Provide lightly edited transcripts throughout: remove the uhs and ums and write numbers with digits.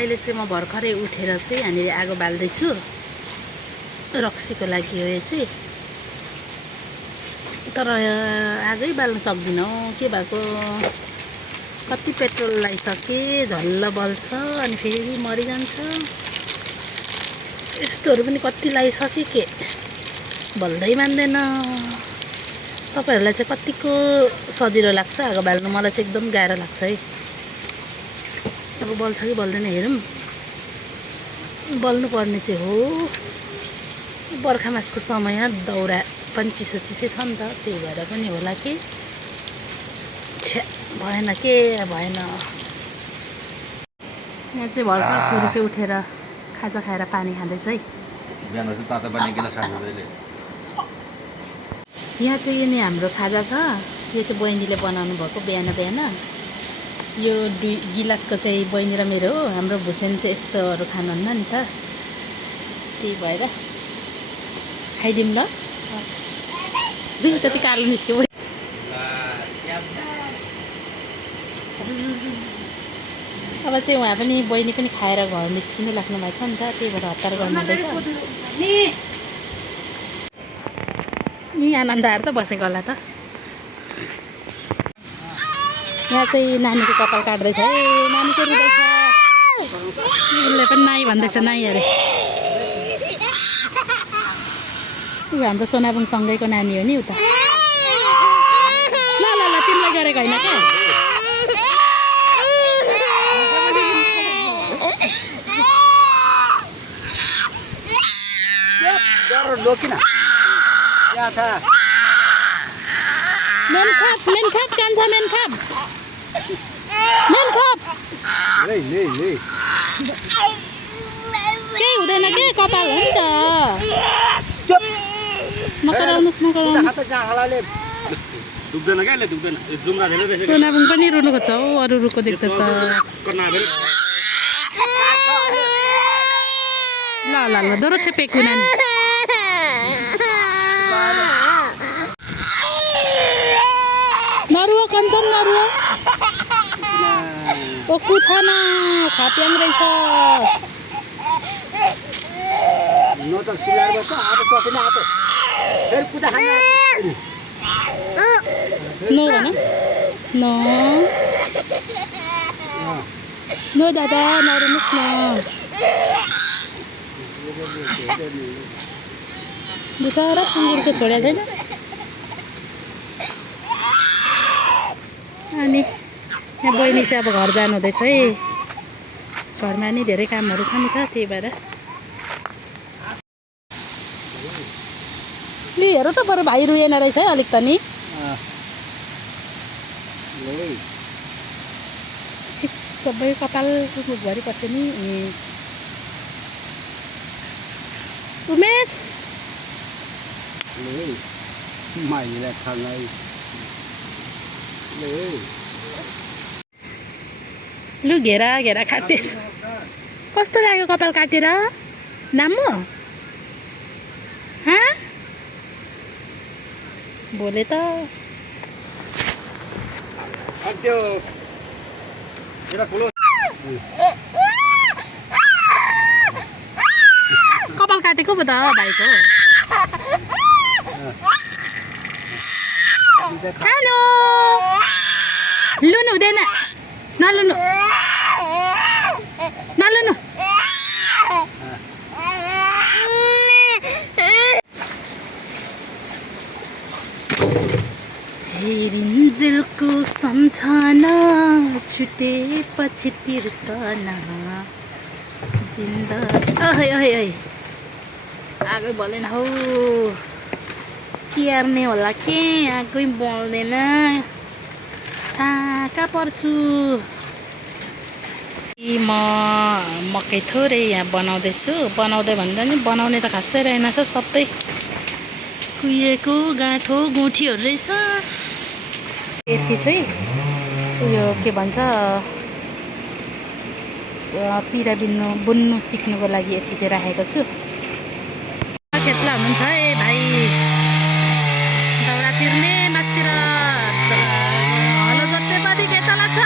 अहिले चाहिँ म भर्खरै उठेर चाहिँ यहाँनिर आगो बाल्दैछु रक्सीको लागि हो यो चाहिँ। तर आगै बाल्न सक्दिनँ के भएको कति पेट्रोल लगाइसकेँ झल्ल बल्छ अनि फेरि मरिजान्छ। यस्तोहरू पनि कति लगाइसकेँ के बल्दै मान्दैन। तपाईँहरूलाई चाहिँ कतिको सजिलो लाग्छ आगो बाल्नु? मलाई चाहिँ एकदम गाह्रो लाग्छ है। अब बल्छ कि बल्दैन हेरौँ। बल्नु पर्ने चाहिँ हो। बर्खा मासको समय दाउरा पनि चिसो चिसै छ नि त, त्यही भएर पनि होला कि छ्या भएन के भएन। यहाँ चाहिँ भर्खर छोरी चाहिँ उठेर खाजा खाएर पानी खाँदैछ है। यहाँ चाहिँ यो नि हाम्रो खाजा छ। यो चाहिँ बहिनीले बनाउनु भएको बिहान बिहान। यो 2 गिलासको चाहिँ बहिनी र मेरो हो। हाम्रो भुसेन चाहिँ यस्तोहरू खानुहुन्न नि त, त्यही भएर खाइदिउँ ल। कति कालो निस्क्यो। अब चाहिँ उहाँ पनि बहिनी पनि खाएर घर निस्किनु लाग्नु भएको छ नि त, त्यही भएर हतार गर्नुहुँदैछ नि। आनन्द आएर त बसेको होला त। यहाँ चाहिँ नानीको कपाल काट्दैछ है। नानी चाहिँ रुँदैछ। उसले पनि नाइ भन्दैछ, नाइ अरे। ऊ हाम्रो सोनाबुङसँगैको नानी हो नि उता। ल ल ल तिमीलाई गरेको होइन क्या। मेनखाप कान्छा मेनखाप केही हुँदैन के, कपाल हो नि त। नकराउनुहोस् नकराउनुहोस्। सोनाबुङ पनि रुनु खोज्छ हौ अरू रुको देख्दा त। ल ल ल दोहोरो छेपेको नानी। नरुवा कञ्चन नरुवा ओकु छैन, खाप्याङ रहेछ। नो भन नो नो दादा नरुनुहोस् न। बिचरा सुँगुर चाहिँ छोडेको छैन। अनि यहाँ बहिनी चाहिँ अब घर जानु हुँदैछ है। घरमा नि धेरै कामहरू छ नि त, त्यही भएर। नि हेर त बरु भाइ रुएन रहेछ है अलिक त नि। सबै कपाल मुखभरि पर्छ नि। उमेश लु घेरा घेरा काट्दैछ। कस्तो लाग्यो कपाल काटेर? नामो भोले त कपाल काटेको पो त भाइको। सानो लुनु हुँदैन, नलुनु नलुनु। हेरिन्जेलको सम्झना छुटेपछि तिर्सना जिन्दा। ओहे ओहे ओहे आगो बलेन हौ। तिहार्ने होला के आगै बल्दैन। कहाँ पर्छु। म मकै थोरै यहाँ बनाउँदैछु। बनाउँदै भन्दा नि बनाउने त खासै रहेनछ, सबै कुहिएको गाँठो गुठीहरू रहेछ। यति चाहिँ उयो के भन्छ पिरा बुन्नु सिक्नुको लागि यति चाहिँ राखेको छु। खेतला हुनुहुन्छ है भाइ। दाउरा तिर्ने मासतिर हलो जोत्ने बादी खेतला छ।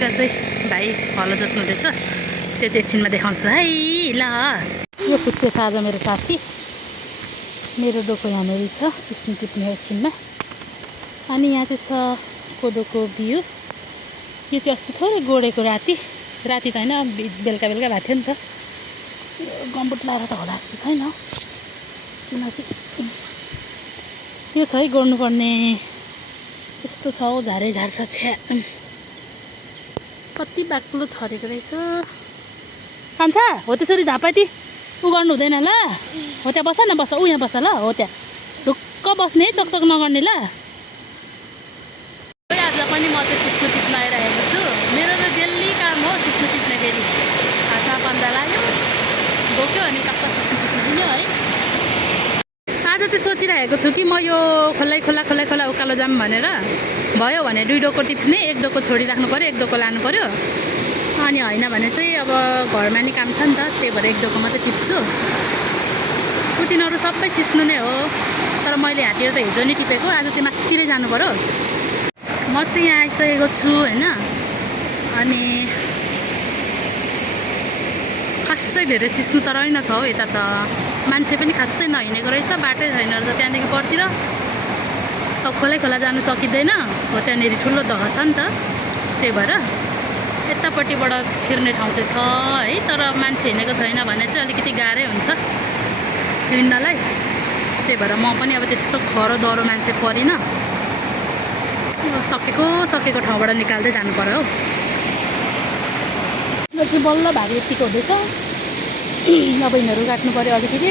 यतातिर चाहिँ भाइ हलो जोत्नुहुँदैछ, त्यो चाहिँ एकछिनमा देखाउँछु है। ल यो कुच्चे छ आज मेरो साथी, मेरो डोको यहाँनिर छ, सिस्नु टिप्ने एकछिनमा। अनि यहाँ चाहिँ छ कोदोको बिउ, यो चाहिँ अस्ति थोरै गोडेको राति त होइन, बेलुका भएको थियो नि त। गम्बुट लाएर त होला जस्तो छैन, किनकि यो छ है गोड्नुपर्ने। यस्तो छ हौ, झारै झार्छ छ्या, कति बाक्लो छरेको रहेछ। कान्छा हो त्यसरी झापाती उ गर्नु हुँदैन ल, हो त्यहाँ बस न, बस ऊ यहाँ बस ल, हो त्यहाँ ढुक्क बस्ने, चकचक नगर्ने ल। आज पनि म चाहिँ सिस्नु टिप्न आइरहेको छु, मेरो त डेली काम हो सिस्नु टिप्ने। फेरि हातमा पन्दा लाग्यो, बोक्यो अनि टक्क सिस्नु टिपिदिने है। आज चाहिँ सोचिरहेको छु कि म यो खोला उकालो जाम भनेर, भयो भने 2 डोको टिप्ने, 1 डोको छोडिराख्नु पऱ्यो, 1 डोको लानु पऱ्यो। अनि होइन भने चाहिँ अब घरमा नि काम छ नि त, त्यही भएर 1 डोको मात्रै टिप्छु। कुटिनहरू सबै सिस्नु नै हो, तर मैले हाततिर त हिजो नि टिपेको, आज चाहिँ मास्तिरै जानु पऱ्यो। म चाहिँ यहाँ आइसकेको छु होइन। अनि खासै धेरै सिस्नु त रहेन छ हौ यता त, मान्छे पनि खासै नहिँडेको रहेछ, बाटै छैन रहेछ त्यहाँदेखि परतिर। अब खोला जानु सकिँदैन हो, त्यहाँनिर ठुलो दह छ नि त, त्यही भएर यतापट्टिबाट छिर्ने ठाउँ चाहिँ छ है, तर मान्छे हिँडेको छैन भने चाहिँ अलिकति गाह्रै हुन्छ हिँड्नलाई। त्यही भएर म पनि अब त्यस्तो खरो दह्रो मान्छे परिनँ, सकेको ठाउँबाट निकाल्दै जानु पर्यो हौ। यो चाहिँ बल्ल भारी यतिको हुँदैछ, अब यिनीहरू काट्नु पऱ्यो अलिकति।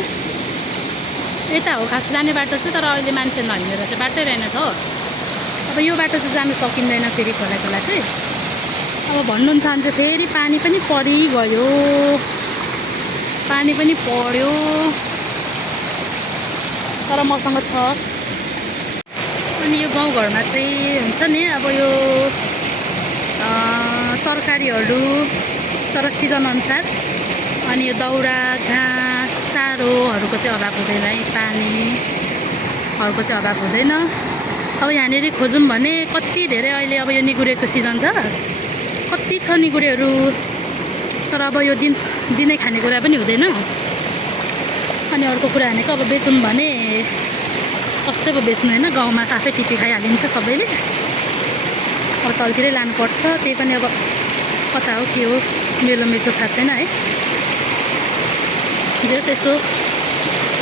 यता हो खास जाने बाटो चाहिँ, तर अहिले मान्छे नहिँडेर चाहिँ बाटै रहेनछ हो। अब यो बाटो चाहिँ जानु सकिँदैन फेरि खोला चाहिँ। अब भन्नुहुन्छ भने चाहिँ फेरि पानी पनि परिगयो, पानी पनि पर्यो, तर मसँग छ। अनि यो गाउँघरमा चाहिँ हुन्छ नि अब यो तरकारीहरू, तर सिजन अनुसार। अनि यो दाउरा, घाँस, चारोहरूको चाहिँ अभाव हुँदैन है, पानीहरूको चाहिँ अभाव हुँदैन। अब यहाँनिर खोजौँ भने कति धेरै अहिले अब यो निगुरेको सिजन छ, कति छ निगुरेहरू, तर अब यो दिनै खानेकुरा पनि हुँदैन। अनि अर्को कुरा भनेको अब बेचौँ भने कस्तै पो बेच्नु होइन, गाउँमा त आफै टिपी खाइहालिन्छ सबैले, अब तलतिरै लानुपर्छ। त्यही पनि अब कता हो के हो मेलो मेसो थाहा छैन है। जस यसो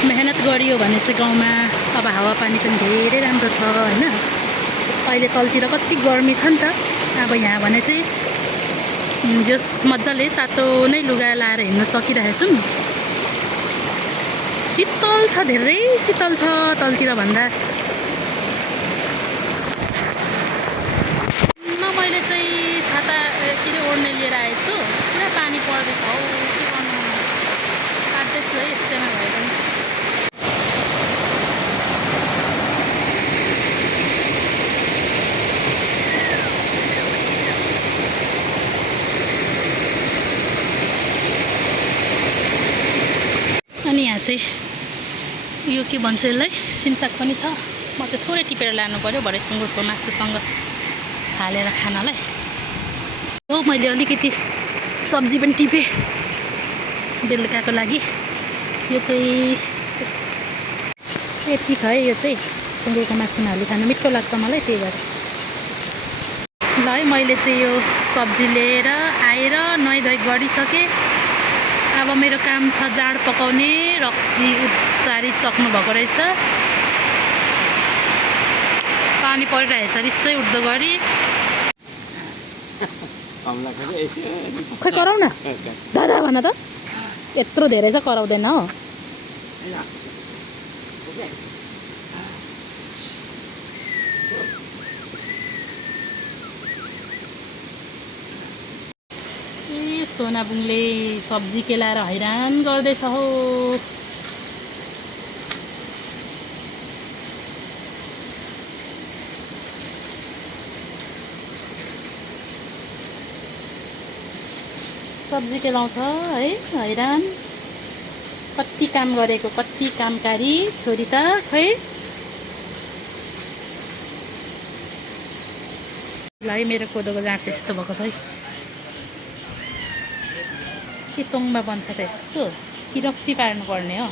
मेहनत गरियो भने चाहिँ गाउँमा अब हावापानी पनि धेरै राम्रो छ होइन। अहिले तलतिर कति गर्मी छ नि त, अब यहाँ भने चाहिँ जस मजाले तातो नै लुगा लाएर हिँड्न सकिरहेको छौँ। शीतल छ, धेरै शीतल छ तलतिर भन्दा। मैले चाहिँ छाता के अरे ओढ्ने लिएर आएको छु, पुरा पानी पर्दैछ हौ, के गर्नु, काट्दैछु है यस्तैमा भए पनि। अनि यहाँ चाहिँ यो के भन्छ यसलाई, सिमसाग पनि छ। म चाहिँ थोरै टिपेर लानु पऱ्यो भरे सुँगुरको मासुसँग हालेर खानलाई हो। मैले अलिकति सब्जी पनि टिपेँ बेलुकाको लागि। यो चाहिँ यति छ है, यो चाहिँ सुँगुरको मासुमा हाली खानु मिठो लाग्छ मलाई, त्यही भएर ल है। मैले चाहिँ यो सब्जी लिएर आएर नुहाइधुवाइ गरिसकेँ। अब मेरो काम छ जाँड पकाउने, रक्सी उतारिसक्नु भएको रहेछ, पानी परिरहेछ रिसै उठ्दो गरी। खै कराउ न दादा भन त, यत्रो धेरै चाहिँ कराउँदैन हो। सोनाबुङले सब्जी केलाएर हैरान गर्दैछ हो। सब्जी केलाउँछ है, हैरान। कति काम गरेको, कति कामकारी छोरी त खै। ल है मेरो कोदोको जाँड चाहिँ यस्तो भएको छ है। के तोङमा बन्छ त यस्तो कि रक्सी पार्नुपर्ने हो।